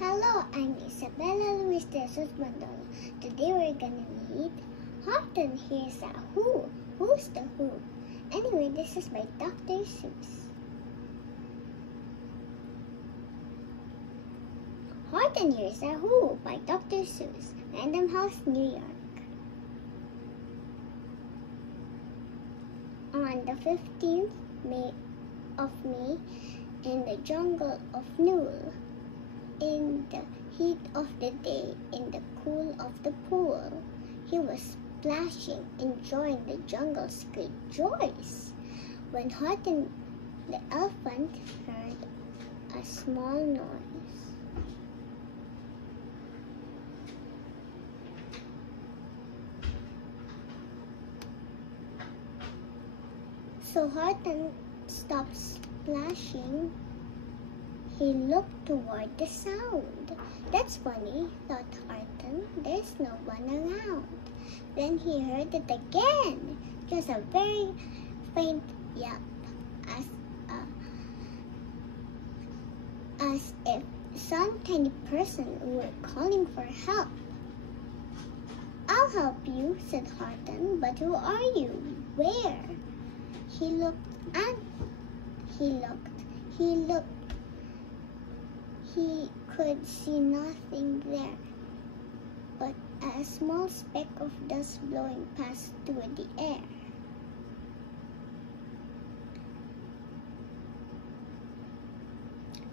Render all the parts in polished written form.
Hello, I'm Isabella Luis de Jesus Mandola. Today we're gonna read Horton Hears a Who. Who's the Who? Anyway, this is by Dr. Seuss. Horton Hears a Who by Dr. Seuss, Random House, New York. On the 15th of May, in the jungle of Newell, in the heat of the day, in the cool of the pool, he was splashing, enjoying the jungle's great joys, when Horton the elephant heard a small noise. So Horton stopped splashing. He looked toward the sound. That's funny, thought Horton. There's no one around. Then he heard it again, just a very faint yelp, as if some tiny person were calling for help. I'll help you, said Horton, but who are you? Where? He looked and he looked. He could see nothing there but a small speck of dust blowing past through the air.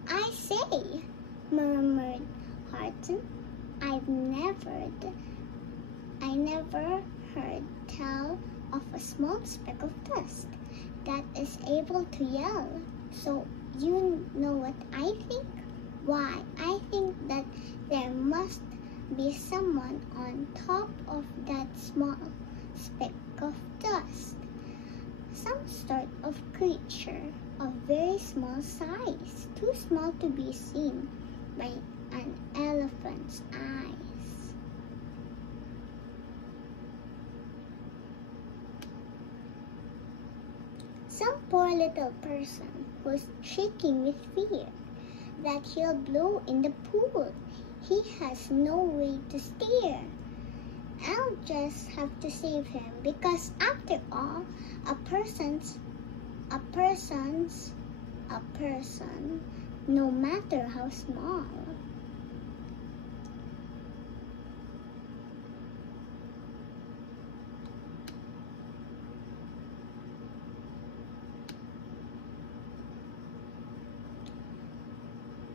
I say, murmured Horton, I never heard tell of a small speck of dust that is able to yell. So you know what I think? Why, I think that there must be someone on top of that small speck of dust. Some sort of creature of very small size, too small to be seen by an elephant's eyes. Some poor little person who's shaking with fear that he'll blow in the pool. He has no way to steer. I'll just have to save him because after all, a person, no matter how small.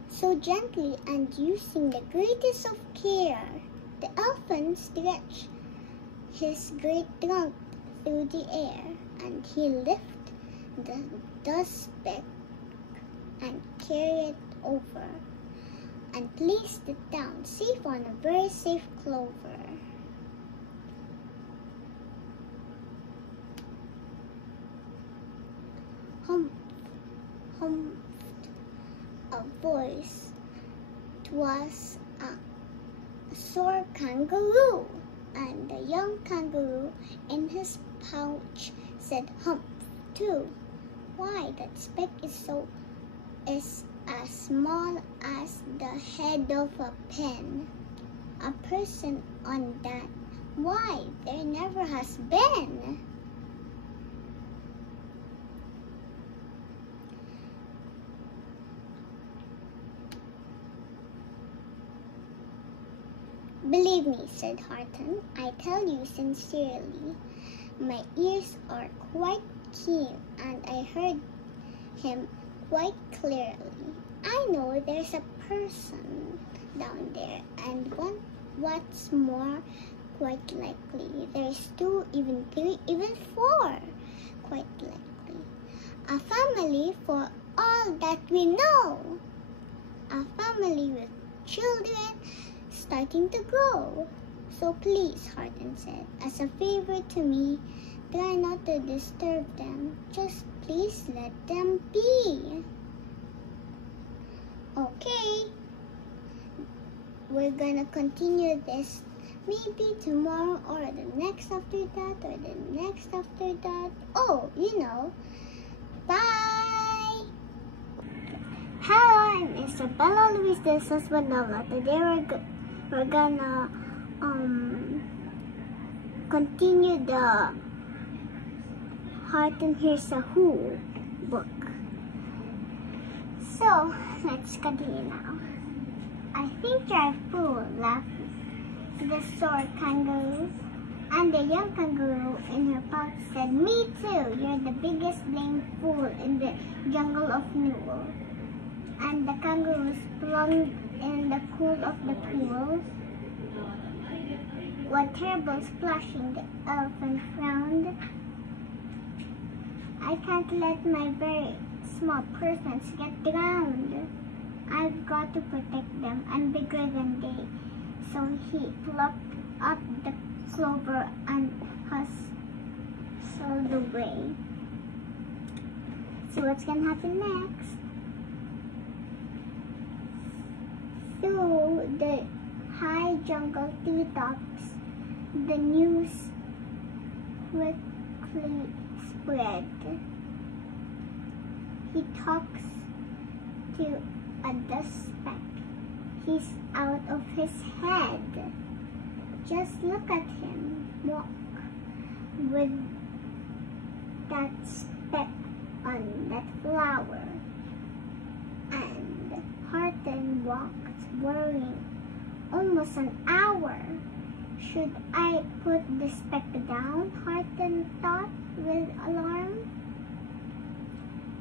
So gently and using the greatest of care, the elephant stretched his great trunk through the air, and he lifted the dust speck and carried it over and placed it down safe on a very safe clover. Humphed a voice. 'Twas a sore kangaroo, and the young kangaroo in his pouch said humph too. Why, that speck is as small as the head of a pin. A person on that, why, there never has been. Believe me, said Horton, I tell you sincerely, my ears are quite keen and I heard him quite clearly. I know there's a person down there, and what's more, quite likely, there's two, even three, even four, quite likely. A family for all that we know. A family with children starting to grow. So please, Horton said, as a favor to me, try not to disturb them. Just please let them be. Okay. We're gonna continue this maybe tomorrow or the next after that or the next after that. Oh, you know. Bye. Hello. and Isabella Louise, this is Vanilla. Today we're gonna continue the Horton Here's a Who book. So let's continue now. I think you're a fool, laughed the sore kangaroo. And the young kangaroo in her pouch said, "Me too, you're the biggest blamed fool in the jungle of Newell." And the kangaroos plunged in the cool of the pool. What terrible splashing! The elephant frowned. "I can't let my very small persons get drowned. I've got to protect them. I'm bigger than they." So he plucked up the clover and hustled away. See what's gonna happen next. Through the high jungle treetops, the news quickly spread. He talks to a dust speck. He's out of his head. Just look at him walk with that speck on that flower. And Horton walked, worrying, almost an hour. Should I put the speck down? Horton thought with alarm.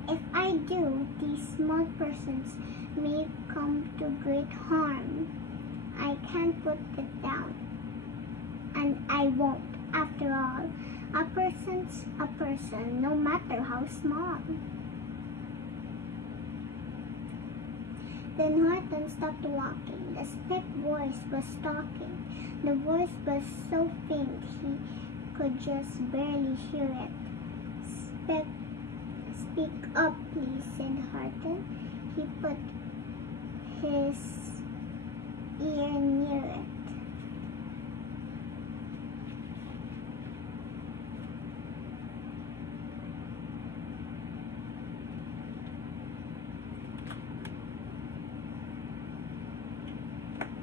If I do, these small persons may come to great harm. I can't put it down. And I won't. After all, a person's a person, no matter how small. Then Horton stopped walking. The speck voice was talking. The voice was so faint he could just barely hear it. "Speak up, please," said Horton. He put his ear near it.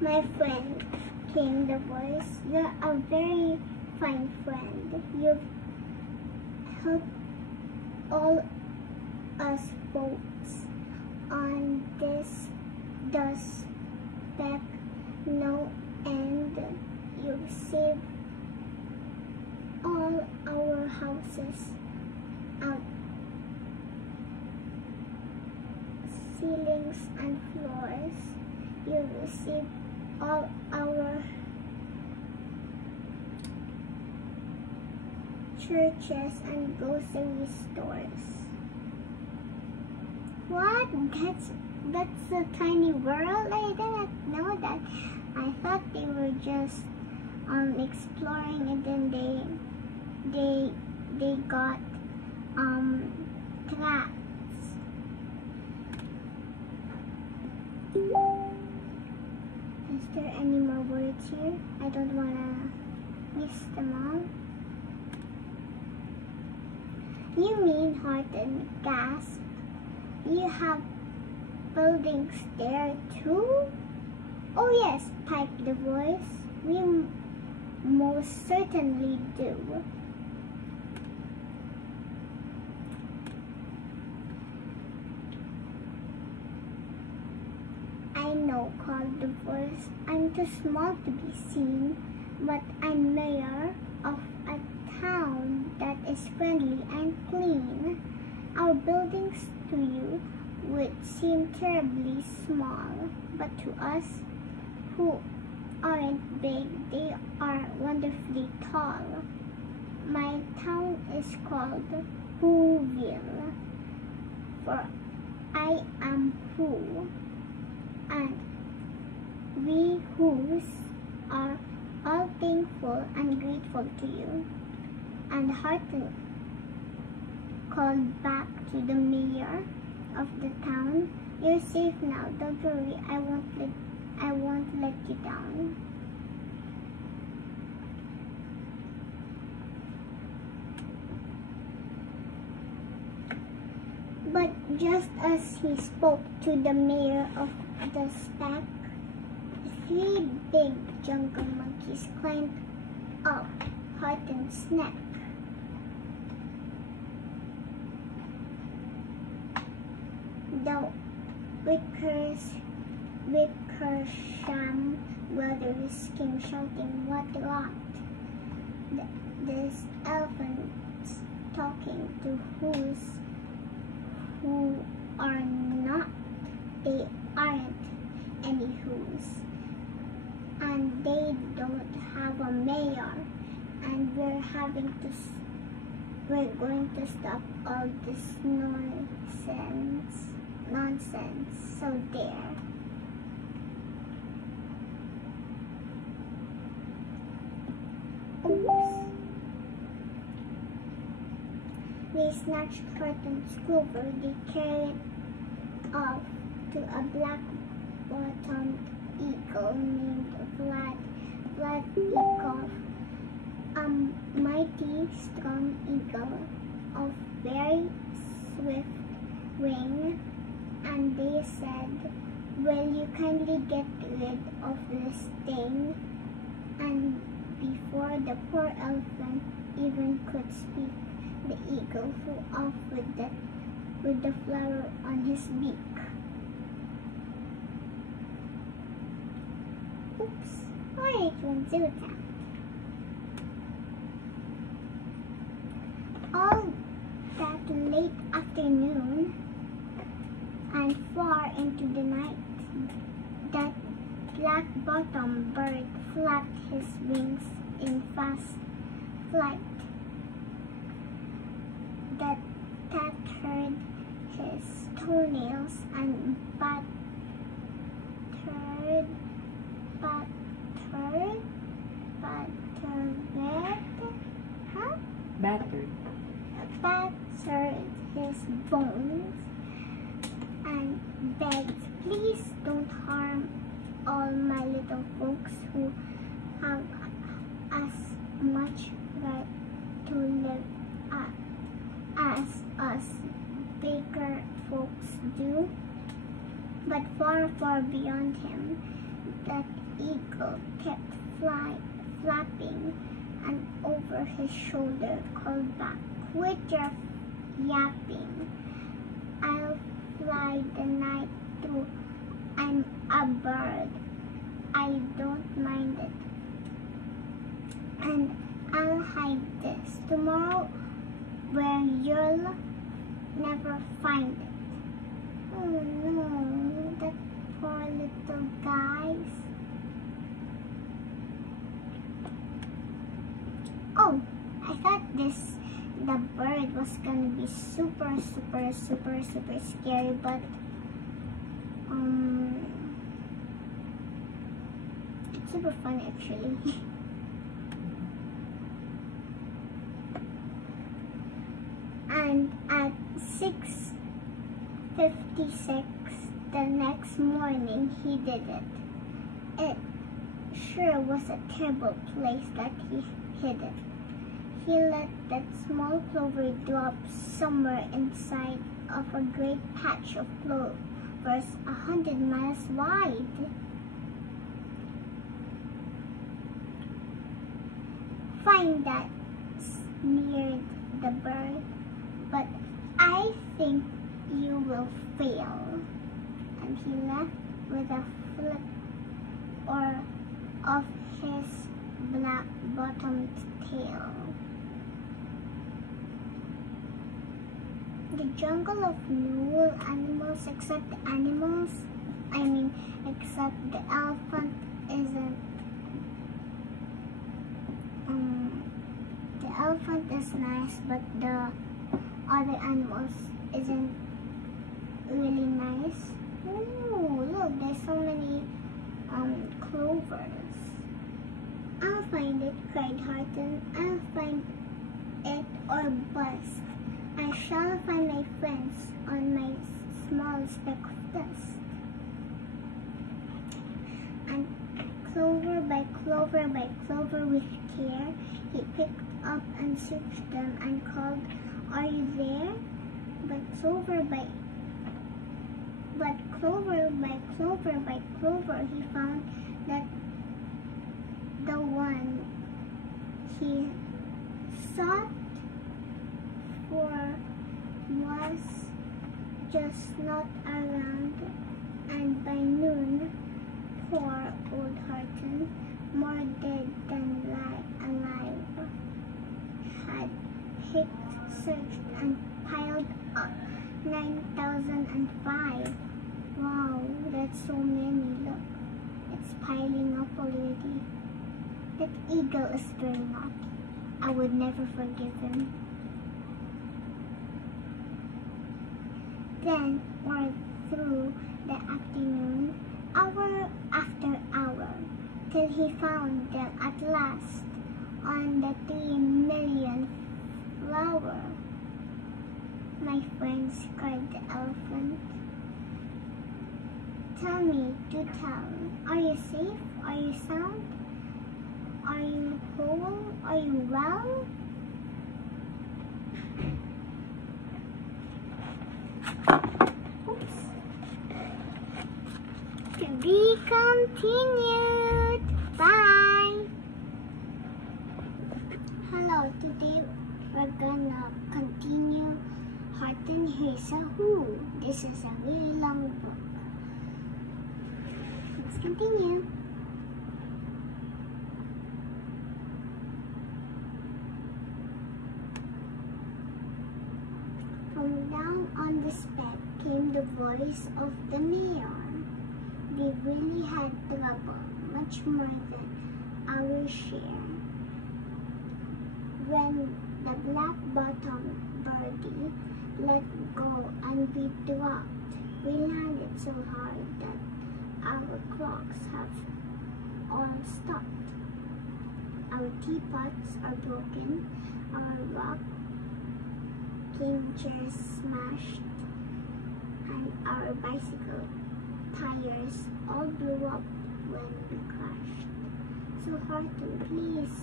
"My friend," came the voice, "you're a very fine friend. You've helped all us folks on this dust speck no end. You've saved all our houses out, ceilings and floors. You've saved all our churches and grocery stores." What? That's a tiny world? I didn't know that. I thought they were just exploring, and then they got trapped. Is there any more words here? I don't wanna miss them all. "You mean," Horton gasped, "you have buildings there too?" "Oh yes," piped the voice, "we most certainly do." "I know," called the voice. "I'm too small to be seen, but I'm mayor of a town that is friendly and clean. Our buildings to you would seem terribly small, but to us who aren't big, they are wonderfully tall. My town is called Whoville, for I am Who, and we Whos are all thankful and grateful to you." And Horton called back to the mayor of the town, "You're safe now. Don't worry. I won't let you down." But just as he spoke to the mayor of the speck, 3 big jungle monkeys climbed up Horton's neck. The Wickersham brothers came shouting, "What rot! This elephant's talking to who are not. They aren't any who's. And they don't have a mayor. And we're going to stop all this nonsense. So there." Oops. They snatched Horton's clover. They carried off to a black-bottomed eagle named Vlad Eagle, a mighty strong eagle of very swift wing. And they said, "Will you kindly get rid of this thing?" And before the poor elephant even could speak, the eagle flew off with the flower on his beak. Oops, why did you do that? All that late afternoon and far into the night, that black-bottomed bird flapped his wings in fast flight, that tattered his toenails and battered his bones and begged, "Please don't harm all my little folks who have as much right to live as us bigger folks do." But far, far beyond him, that eagle kept flapping, and over his shoulder called back, "Quit your yapping. I'll fly the night through. I'm a bird. I don't mind it. And I'll hide this tomorrow where you'll never find it." Oh no, that poor little guys. Oh, I thought the bird was gonna be super scary, but it's super fun actually. And at 6:56 the next morning, he did it. It sure was a terrible place that he hid it. He let that small clover drop somewhere inside of a great patch of clovers 100 miles wide. "Find that," sneered the bird, "but I think you will fail." And he left with a flip of his black-bottomed tail. The jungle of all animals except the elephant isn't. The elephant is nice, but the other animals isn't really nice. Oh, look, there's so many clovers. "I'll find it," cried Horton. "I'll find it or bust. I shall find my friends on my small speck of dust." And clover by clover by clover, with care, he picked up and searched them and called, "Are you there?" But clover by clover, he found that the one he sought for was just not around, and by noon, poor old Horton, more dead than alive, had picked, searched, and piled up 9,005. Wow, that's so many. Look, it's piling up already. That eagle is very naughty. I would never forgive him. Then, or through the afternoon, hour after hour, till he found them at last on the 3 millionth flower. My friends, cried the elephant. Tell me, do tell. Are you safe? Are you sound? Are you whole? Are you well? Oops. To be continued. Bye. Hello, today we're gonna continue Horton Hears a Who. This is a really long book. Let's continue. From down on the spec came the voice of the mayor. We really had trouble, much more than our share. When the black-bottomed birdie let go and we dropped, we landed so hard that our clocks have all stopped. Our teapots are broken, our rocking chairs smashed, and our bicycle tires all blew up when we crashed. So Horton, please,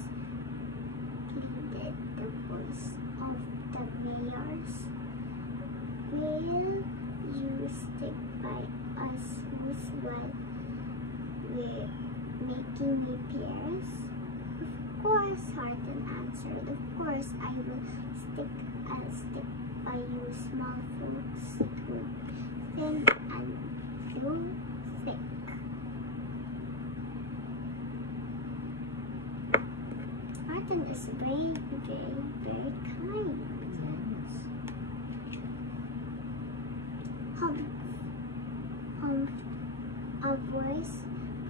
pleaded the voice of the mayor's. Will you stick by us while we're making repairs? Of course, Horton answered. Of course I will stick. I'll stick by you, small folks, through thin and through thick. Horton is very, very, very kind. A voice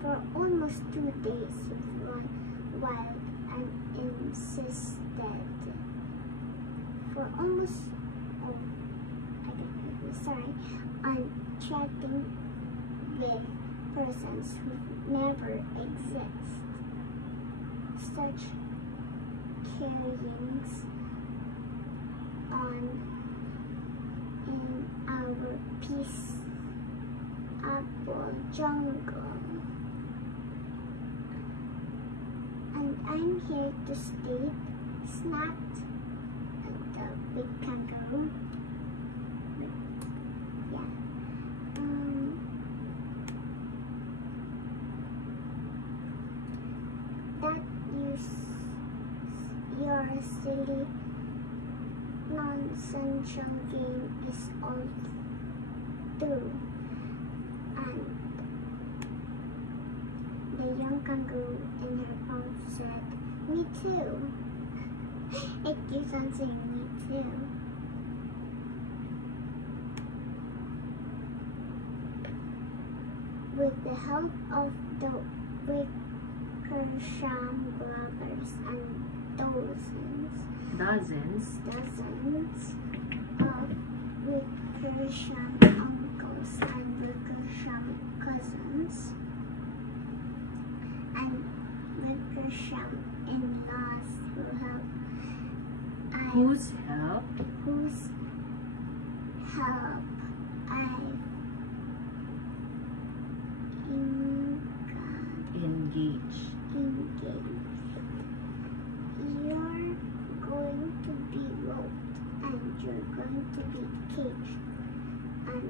for almost 2 days with one wild and insisted. For almost, on chatting with persons who never exist. Such carryings on in our peace apple jungle. And I'm here to state, snapped the big kangaroo. Yeah. That your silly nonsensical game is all through. And the young kangaroo in her pouch said, me too. It keeps on saying me too. With the help of the Wickersham brothers and dozens of Wickersham uncles and Wickersham cousins and Wickersham in-laws whose help I engaged. You're going to be roped and you're you're going to be caged. And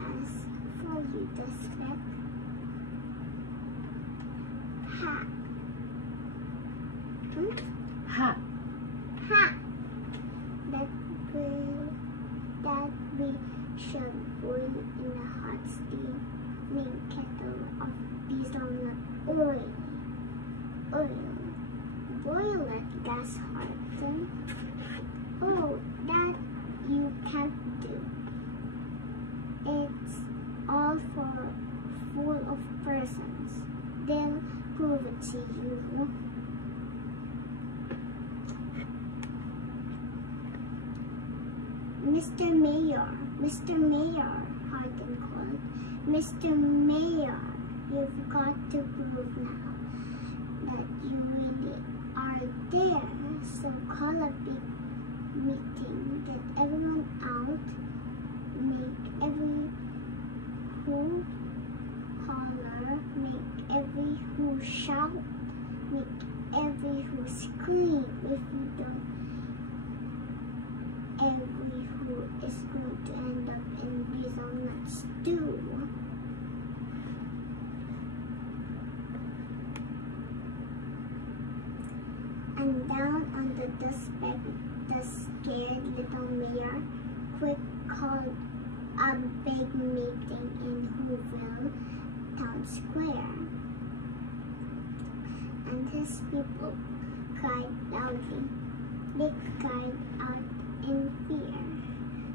as for you, the speck, ha. Ha. Ha. That we should boil in a hot steaming kettle of hazelnut oil. Boil it, gas Horton. Oh, that you can't do. It's all full of persons. They'll prove it to you. Mr. Mayor, Horton called. Mr. Mayor, you've got to prove now that you really are there. So call a big meeting, get everyone out, make every who holler, make every who shout, make every who scream. If you don't, every who is going to end up in hazelnut stew. And down under the speck, the scared little mayor quick called a big meeting in Whoville Town Square. And his people cried loudly. They cried out in fear.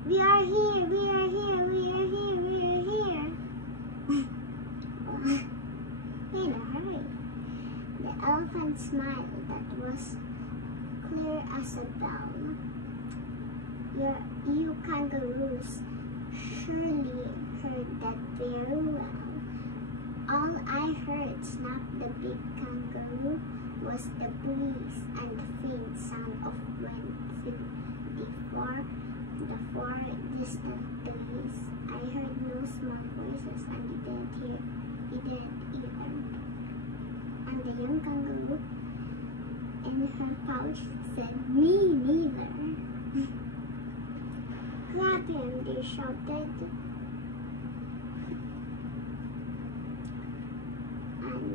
We are here, we are here, we are here, we are here. In a hurry. The elephant smiled that was clear as a bell. You kangaroos surely heard that very well. All I heard, snapped the big kangaroo, was the breeze and the faint sound of wind through the far distant trees. I heard no small voices, and you didn't either. And the young kangaroo in her pouch said, me neither. Grab him, they shouted. And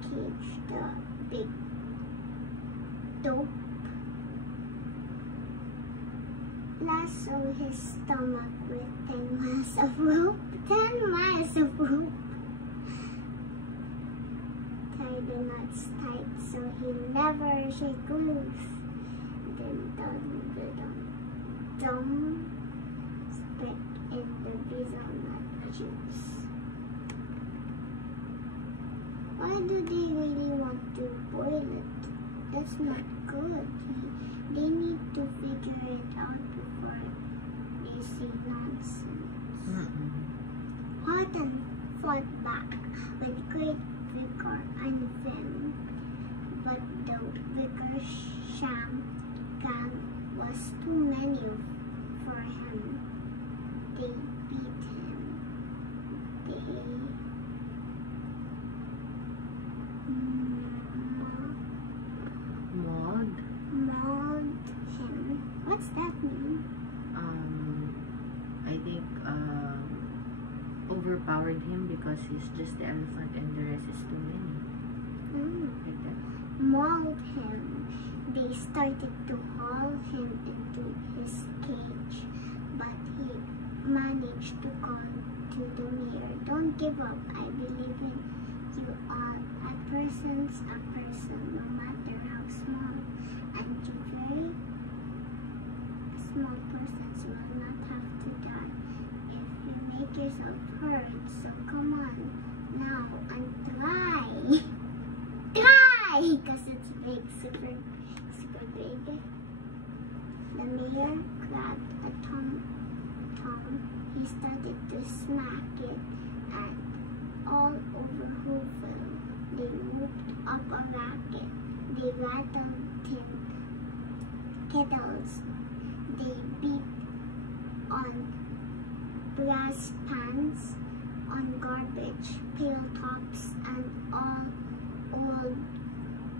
caged the big dope. Lasso his stomach with 10 miles of rope. 10 miles of rope. Tie the knots tight so he'll never shake loose. Then dumb speck in the hazelnut juice. Why do they really want to boil it? That's not good. They need to figure it out before they say nonsense. Horton fought back with great vigor and vim, but the Wickersham gang was too many for him. They beat him. They mauled him. What's that mean? I think overpowered him because he's just the elephant and the rest is too many. Like that. Mauled him. They started to haul him into his cage, but he managed to call to the mayor, don't give up, I believe in you all. A person's a person, no matter how small, and you very small persons will not have to die if you make yourself heard, so come on now and try. Try! Because it's big, super big. The mayor grabbed a tom. He started to smack it, and all over Whoville, they whooped up a racket. They rattled tin kettles. They beat on brass pans, on garbage pail tops, and all old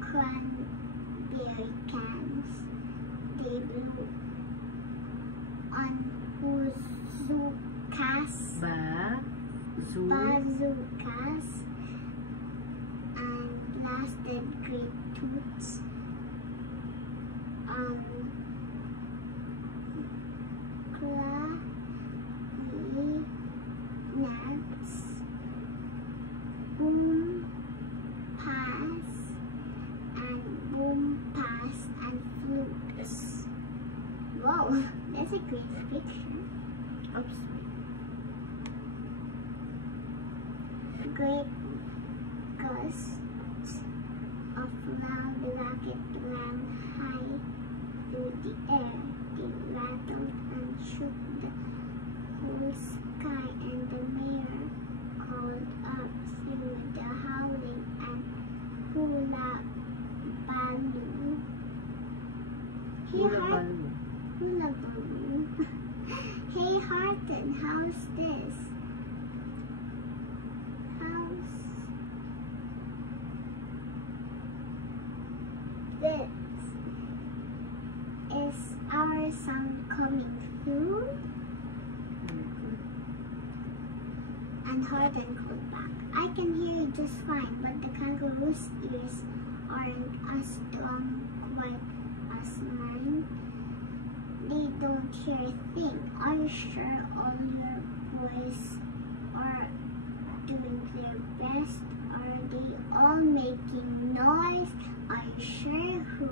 cranberry cans. They blew bazookas, and blasted great toots, clarinets, boom pass and flutes. Wow, that's a great picture. Oops. Great gusts of loud racket ran high through the air. They rattled and shook the whole sky, and the mayor called up through the howling and hula baloo. Hula baloo. Hey Horton, how's this? Is our sound coming through? And Horton called back, I can hear you just fine, but the kangaroo's ears aren't as strong quite as mine. They don't hear a thing. Are you sure all your boys are doing their best? Are they all making noise? Are you sure who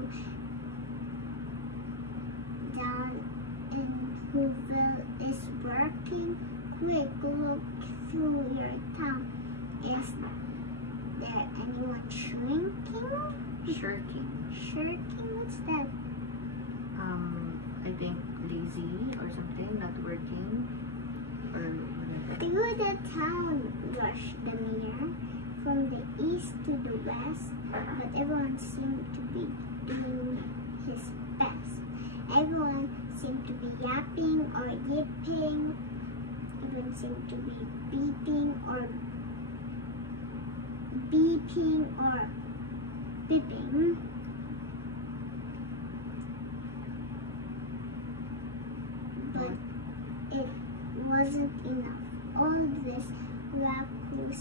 down in Whoville is working? Quick, look through your town. Is there anyone shrinking? Shirking. Shirking? What's that? I think lazy or something, not working, or whatever. Through the town rushed the mayor, from the east to the west, but everyone seemed to be doing his best. Everyone seemed to be yapping or yipping. Everyone seemed to be beeping or bipping. But it wasn't enough. All this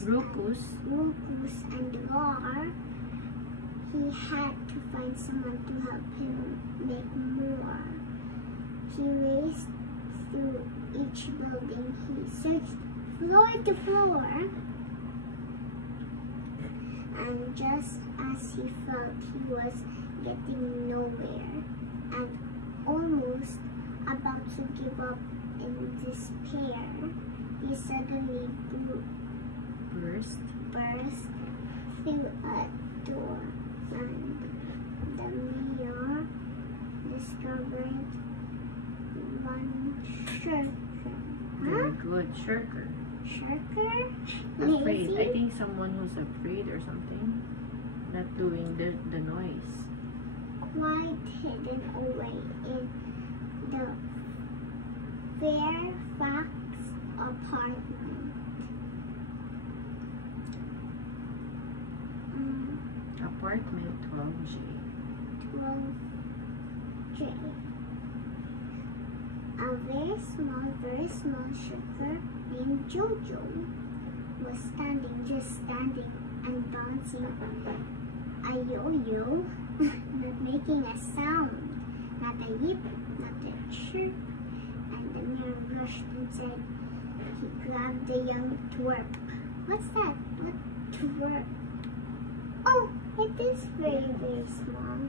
ruckus and roar, he had to find someone to help him make more. He raced through each building. He searched floor to floor. And just as he felt he was getting nowhere and almost about to give up in despair, he suddenly burst through a door, and the mayor discovered one shirker. Very good, shirker. Shirker? Afraid. Lazy? I think someone who's afraid or something, not doing the noise. Quite hidden away in the Fairfax apartment. Apartment 12G. 12J. A very small shirker named Jojo was just standing and bouncing a yo-yo, not making a sound, not a yip, not a chirp. And the mayor rushed inside. He grabbed the young twerp. What's that? What twerp? Oh, it is very, very small.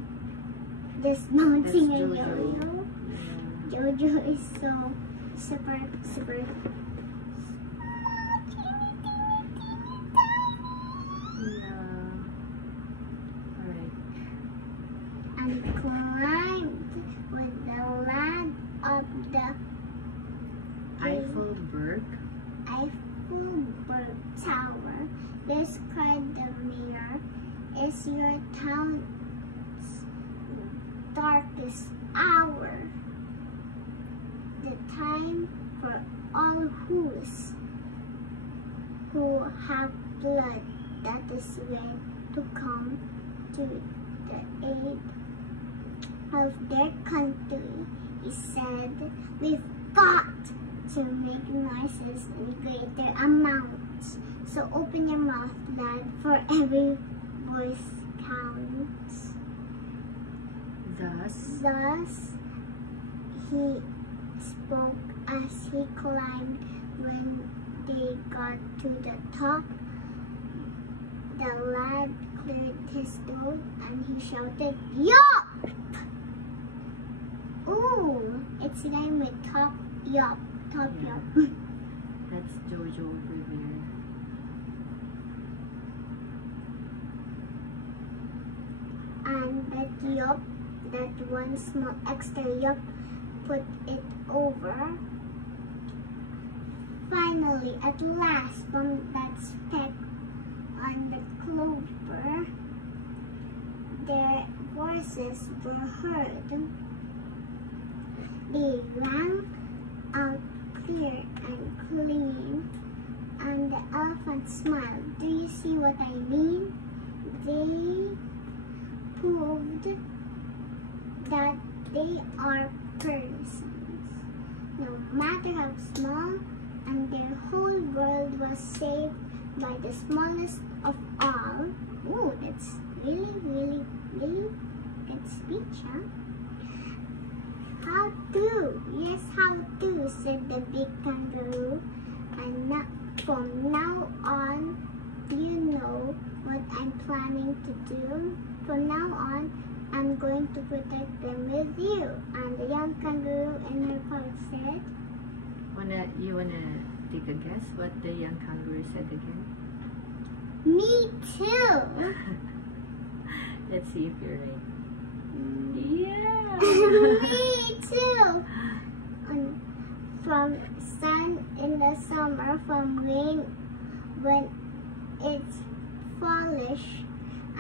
This bouncing a yo-yo. Jojo is so super. And climbed with the lad up the Eiffelberg Tower. This, cried the mayor, is your town's darkest hour. The time for all who have blood that is red to come to the aid of their country. He said, we've got to make noises in greater amounts. So open your mouth, lad, for every voice counts. Thus he spoke as he climbed. When they got to the top, the lad cleared his throat and he shouted, "Yup!" Ooh, it's rhyme with top, yup, top, Yeah. yup. That's Jojo over there. And that yup, that one small extra yup, put it over. Finally, at last, from that speck on the clover, their voices were heard. They rang out clear and clean, and the elephant smiled. Do you see what I mean? They proved that they are persons, no matter how small, and their whole world was saved by the smallest of all. Ooh, that's really good speech, huh? How to? Yes, how to, said the big kangaroo. And from now on, you know what I'm planning to do. From now on, I'm going to protect them with you. And the young kangaroo in her pouch said, You wanna take a guess what the young kangaroo said again? "Me too." Let's see if you're right. Yeah! Me too. From sun in the summer, from rain when it's fallish,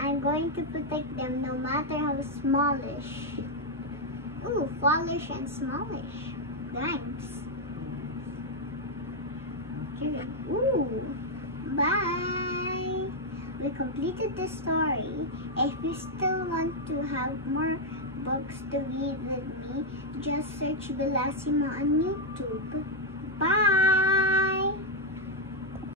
I'm going to protect them no matter how smallish. Ooh, fallish and smallish. Rhymes. Okay. Ooh. Bye. We completed the story. If you still want to have more books to read with me, just search Bellissimo on YouTube. Bye!